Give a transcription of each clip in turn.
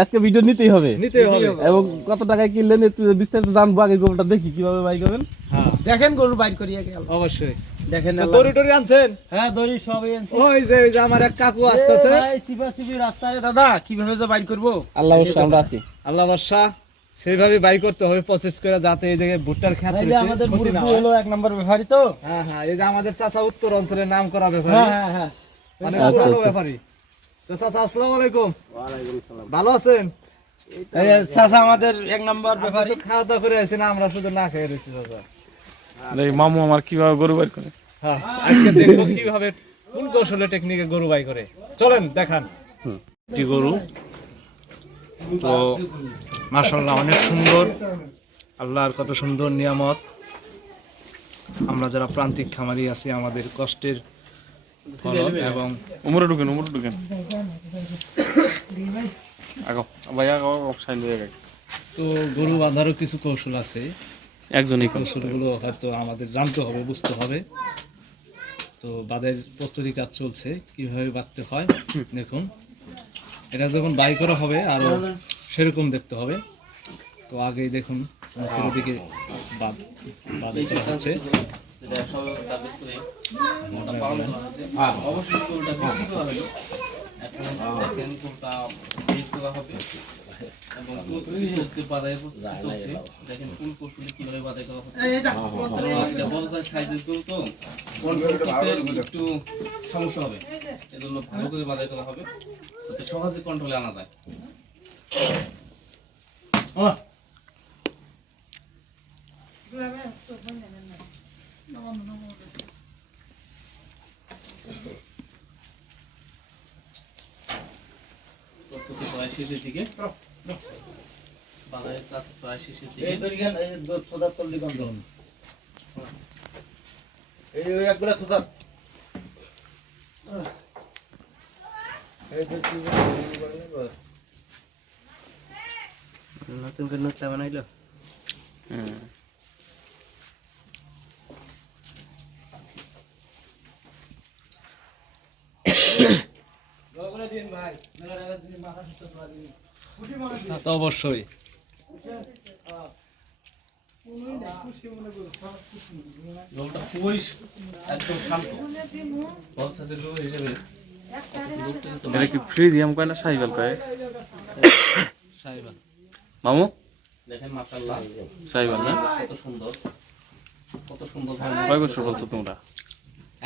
আজকে ভিডিও নিতেই হবে। এবং কত টাকায় কিনলেন একটু বিস্তারিত জানব আগে দেখি কীভাবে বাই করবেন। হ্যাঁ। দেখেন গরু বাইর করিয়া গেল অবশ্যই। দেখেন দড়ি টড়ি আনছেন? হ্যাঁ দড়ি সবই আনছি। ওই যে ওই যে আমার এক কাকু আসতেছে। ভাই, সিবা সিবি রাস্তায় দাদা কীভাবে যে বাইর করব? আল্লাহ অবশ্যই আমরা আছি। আল্লাহ বর্ষা সেইভাবে বাই করতে হবে প্রসেস করে যাতে এই জায়গায় ভুট্টার খ্যাত আমাদের হয়। হলো এক নম্বর ব্যাপারী তো। হ্যাঁ হ্যাঁ এই যে আমাদের চাচা উত্তর অঞ্চলের নাম করা ব্যাপারী। হ্যাঁ হ্যাঁ হ্যাঁ। মানে আচ্ছা, আচ্ছা। ব্যাপারী। তো চাচা আসসালামু আলাইকুম। ভালো আছেন? চাচা আমাদের এক নম্বর ব্যাপারী খাওয়া দাওয়া করে আছি না আমরা শুধু না খেয়ে রয়েছি চাচা। মামু আমার কীভাবে গরু বাই করে? হ্যাঁ আজকে দেখব কীভাবে কোন কৌশলে টেকনিকে গরু বাই করে। চলেন দেখান। কি গরু। তো মাশাল্লাহ অনেক সুন্দর। আল্লাহর কত সুন্দর নিয়ামত। আমরা যারা প্রান্তিক খামারি আছি আমাদের কষ্টের এবং উমরে ঢুকেন উমরে ঢুকেন আগো ভাই আগো সাইল হয়ে গেছে। তো গরু বাঁধারও কিছু কৌশল আছে। কৌশলগুলো হয়তো আমাদের জানতে হবে বুঝতে হবে। তো বাদের প্রস্তুতি কাজ চলছে কীভাবে বাঁধতে হয় দেখুন। এটা যখন বাই করা হবে আরও সেরকম দেখতে হবে। তো আগেই দেখুন মুখের করা হচ্ছে এবং প্রস্তুতি চলছে বাদায় প্রস্তুতি চলছে। দেখেন কোন কৌশলে কীভাবে করা হচ্ছে। এটা বড় সাইজ সাইজের গরু তো কন্ট্রোল করতে একটু সমস্যা হবে। এজন্য ভালো করে বাদাই করা হবে যাতে সহজে কন্ট্রোলে আনা যায়। প্রস্তুতি প্রায় শেষের দিকে। বাদাইয়ের কাজ প্রায় শেষের দিকে। এই গেল এই সোদার তল্লি কম ধরুন এই ওই একগুলা সোদার নতুন করে নোটটা বানাইলো তা তো অবশ্যই। গরুটা খুবই একদম শান্ত। বড় সাইজের হিসেবে এটা কি ফ্রিজিয়াম কয় না কয়? মামু? দেখেন মাশাআল্লাহ। সাইকেল না? কত সুন্দর। কত সুন্দর কয় বছর বলছো তোমরা?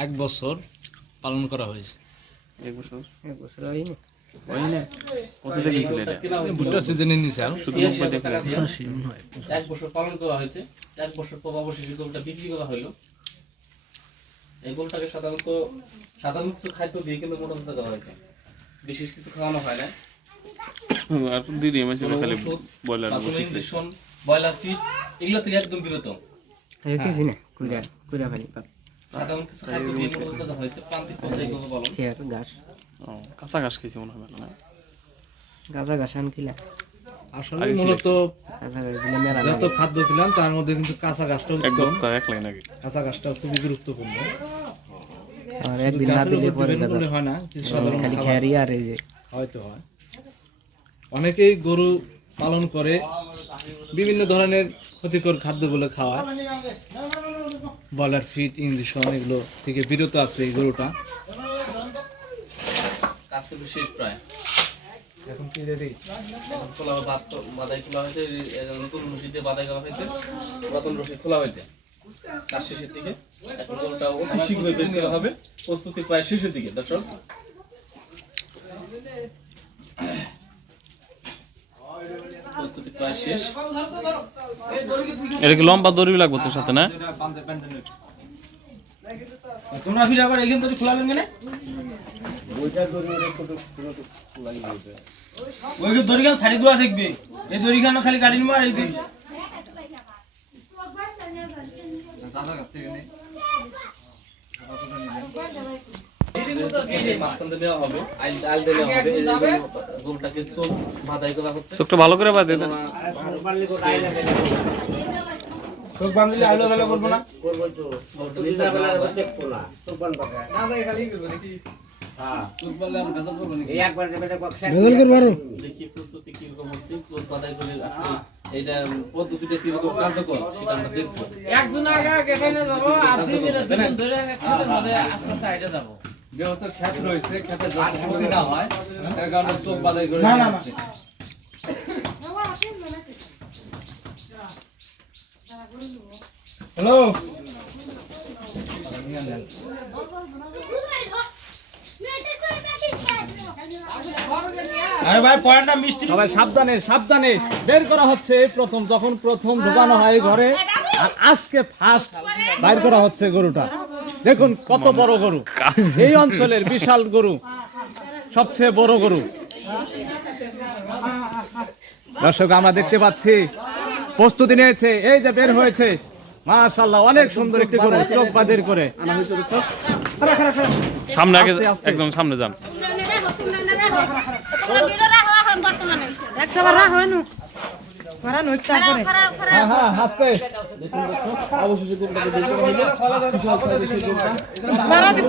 এক বছর পালন করা হয়েছে। এক বছর? এক বছর হয়নি। ওই না কত দেখেছিলে এটা? কেনা সিজনে নিছে আর। শুধু ছিয়াশি মুম্বাই হাজার টাকা দেখলে দিয়ে এক বছর পালন করা হয়েছে। এক বছর পর অবশেষে গরুটা বিক্রি করা হলো এই গরুটাকে সাধারণত সাধারণ কিছু খাদ্য দিয়ে কিন্তু মোটা তাজা হয়েছে। বিশেষ কিছু খাওয়ানো হয় না। আর দিদি আমি কোনো খালি বয়লার ইঞ্জেকশন ব্রয়লার ফিড এগুলো থেকে একদম বিরত। সাধারণ কিছু খাদ্য দিয়ে মোটা তাজা হয়েছে। প্রান্তিক পর্যায়ে গরু পালন। ঘাস। ও কাঁচা ঘাস খেয়েছি মনে হয় না? গাঁজা ঘাস আন কিলা? আসলে মূলত কাঁচা ঘাস দিলে মেলা যত খাদ্য খেলাম তার মধ্যে কিন্তু কাঁচা ঘাসটা এক উত্তম বস্তা এক লাইন আগে। কাঁচা ঘাসটা খুবই গুরুত্বপূর্ণ। আর একদিন না দিলে পরে গাঁজা করলে হয় না কিছু সাধারণ খালি খাবার খেয়ারই আর এই যে। হয়তো হয়। অনেকেই গরু পালন করে বিভিন্ন ধরনের ক্ষতিকর খাদ্য খাদ্যগুলো খাওয়ায়। বলার ফিট ইঞ্জেকশন এগুলো থেকে বিরত আছে এই গরুটা। করবে শেষ প্রায়। এখন কি রেডি? এখন খোলা বাদ বাদাই খোলা হয়েছে নতুন রশিদ দিয়ে বাদাই করা হয়েছে পুরাতন রশিদ খোলা হয়েছে। কাজ শেষের দিকে। এখন গরুটা অতি শীঘ্রই বের করা হবে? প্রস্তুতি প্রায় শেষের দিকে দর্শক। প্রস্তুতি প্রায় শেষ। এটা কি লম্বা দড়ি লাগবে তোর সাথে না? তোমরা ফিরে আবার এইখান থেকে খোলা কেন ওই যে দড়িখান ছাড়ি দেওয়া থাকবে এই দড়িখান খালি গাড়ি নিবো আর এই চোখ বাদাই করা হচ্ছে চোখটা ভালো করে বাদে চোখ বাঁধলে আইলো তাহলে বলব না গরুটা দিতে হবে না। করব দেখি হচ্ছে চোখ বাদাই করে আসলে এটা পদ্ধতিটা কীরকম কার্যকর সেটা আমরা দেখব। একজন আগে কেটে নিয়ে যাব আর দুই মিনিট ধরে আস্তে আস্তে যাব। যেহেতু খ্যাত রয়েছে যাতে না হয় তার কারণে চোখ বাদাই করে না, না, না। যাচ্ছে হ্যালো আরে ভাই পয়েন্টটা মিষ্টি সবাই সাবধানে সাবধানে। বের করা হচ্ছে প্রথম, যখন প্রথম ঢোকানো হয় ঘরে। আর আজকে ফার্স্ট বাইর করা হচ্ছে গরুটা। দেখুন কত বড় গরু। এই অঞ্চলের বিশাল গরু। সবচেয়ে বড় গরু। দর্শক, আমরা দেখতে পাচ্ছি, প্রস্তুতি নিয়েছে। এই যে বের হয়েছে। মাশাল্লাহ অনেক সুন্দর একটি গরু চোখ বাদের করে। সামনে আগে। একদম সামনে যান। একটা বার রাখ হয় না। তারপরে হ্যাঁ হ্যাঁ হাসতে। মারা দিব।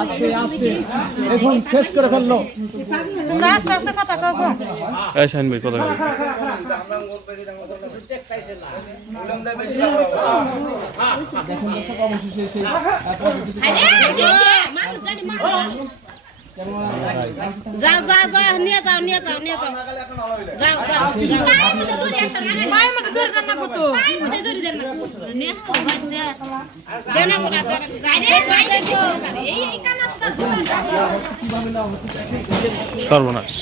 আস্তে আস্তে এখন শেষ করে ফেলল। তোমরা আস্তে আস্তে কথা কও গো। এই ভাই কথা বল। যাও যাও যাও নিয়ে যাও নিয়ে যাও নিয়ে যাও। যাও যাও মায়ের মধ্যে দূরে না দেনা কোনা দেখো সর্বনাশ।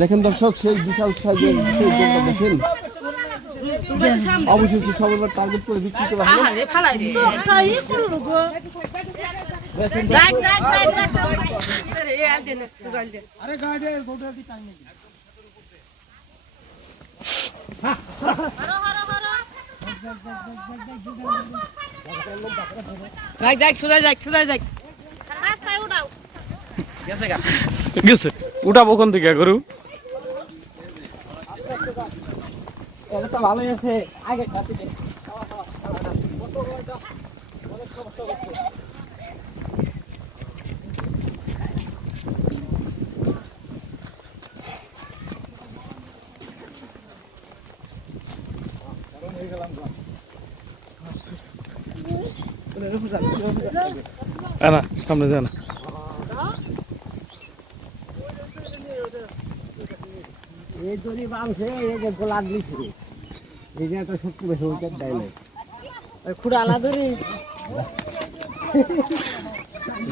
দেখেন দর্শক সেই বিশাল সাইজের দেখেন। অবশেষে সবার টার্গেট করে বিক্রি করা হলো। তাই করল গো। যাক যাক যাক এ জাল দেন যাক যাক সোজা যাক সোজা যাক রাস্তায় উঠাও। গেছে। উঠাবো কোন থেকে গরু? ভালোই আছে আগে না সামনে যা না এই দড়ি বাঁধছে এই যে গোলাপ দিছে। এই যে একটা শক্তি বেশি ওইটার দেয় না খুঁড়া আলা দড়ি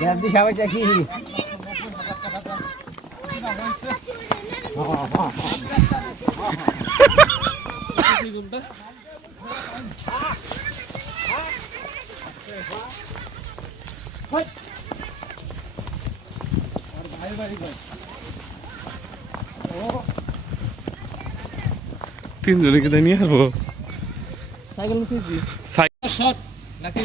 গাদি খাবে চাকি তিনজনকে তাই নিয়ে আসব। সাইকেল উঠেছি সাই- শট নাকি?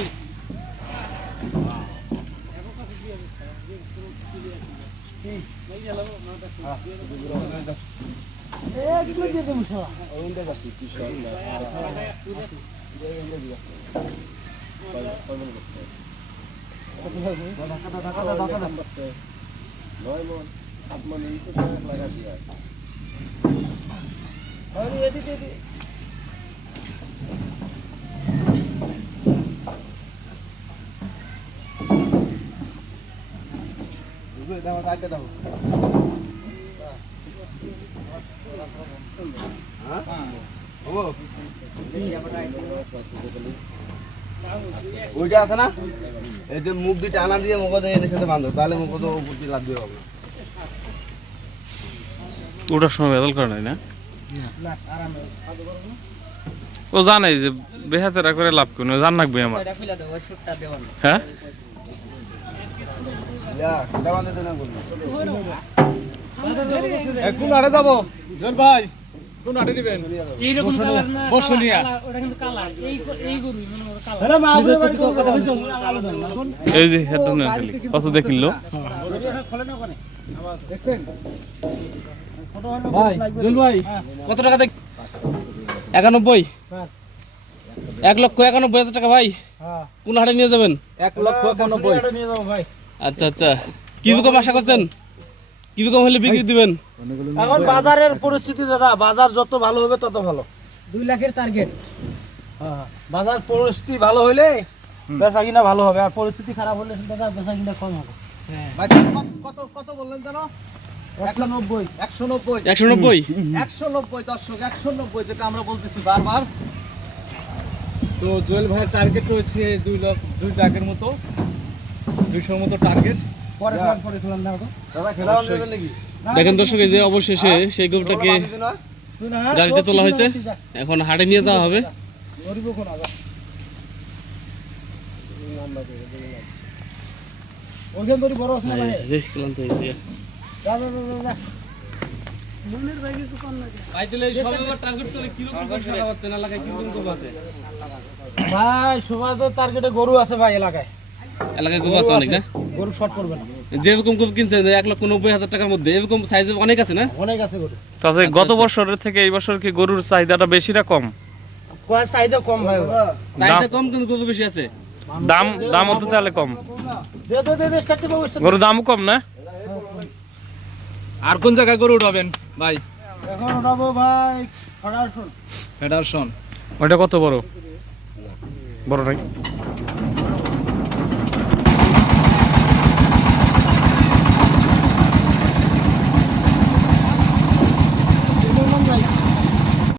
ওইটা আছে না? এই যে মুখ দুইটা আনা দিয়ে মুখ এনে সাথে বাঁধো তাহলে মুখ তো উপর দিয়ে লাভ দিয়ে হবে। ওটার সময় বেদল করে নাই না? ও জানে যে বেহাতেরা করে লাভ কোনো জান আমার। হ্যাঁ? কোন আড়ে যাব? জল ভাই কোন আড়ে দিবেন এইরকম কালার না বসুনিয়া ওটা কিন্তু কালার। এই এই গরু করো কালার। আরে মা আবুরে ভাই এই যে হেড কত দেখিল? দেখছেন? ভাই জল ভাই কত টাকা দেখ? একানব্বই? এক লক্ষ একানব্বই হাজার টাকা ভাই। হ্যাঁ। কোন হাটে নিয়ে যাবেন? এক লক্ষ একানব্বই। নিয়ে যাব আচ্ছা আচ্ছা। কি রকম আশা করছেন? কি রকম হলে বিক্রি দিবেন? এখন বাজারের পরিস্থিতি দাদা বাজার যত ভালো হবে তত ভালো। দুই লাখের টার্গেট বাজার পরিস্থিতি ভালো হলে বেচা কিনা ভালো হবে। আর পরিস্থিতি খারাপ হলে দাদা বেচা কিনা কম হবে। ভাই, কত- কত কত বললেন জানো একশো নব্বই। একশো নব্বই। একশো নব্বই? একশো নব্বই দর্শক একশো নব্বই যেটা আমরা বলতেছি বারবার। তো জুয়েল ভাইয়ের টার্গেট রয়েছে দুই লাখ দুই লাখের মতো। দুইশোর মতো টার্গেট পরে পরে খেলাম না দাদা খেলাম দেবেন নাকি? দেখেন দর্শক এই যে অবশেষে সেই গরুটাকে গাড়িতে তোলা হয়েছে। এখন হাটে নিয়ে যাওয়া হবে। ওখান ধরে বড় আছে না ভাই এই যে ক্লান্ত হয়েছে যা যা যা, যা যা ভাই দিলে সবে টার্গেট করে কি রকম করে হচ্ছে না এলাকায় কি রকম আছে? ভাই সমাজের টার্গেটে গরু আছে ভাই এলাকায়। এলাকায় গরু আছে অনেক না? গরু শর্ট করবে না। যেরকম গরু কিনছেন এক লক্ষ নব্বই হাজার টাকার মধ্যে এরকম সাইজ অনেক আছে না? অনেক আছে গরু। গত বছরের থেকে এই বছর কি গরুর চাহিদাটা বেশি না কম? কয় চাহিদা কম ভাই চাহিদা কম কিন্তু গরু বেশি আছে। দাম দাম তো তাহলে কম। গরুর দামও কম না? আর কোন জায়গায় গরু উঠাবেন? ভাই। এখন উঠাবো ভাই ফেডারেশন। ফেডারশন। ওটা কত বড়? বড় নাই?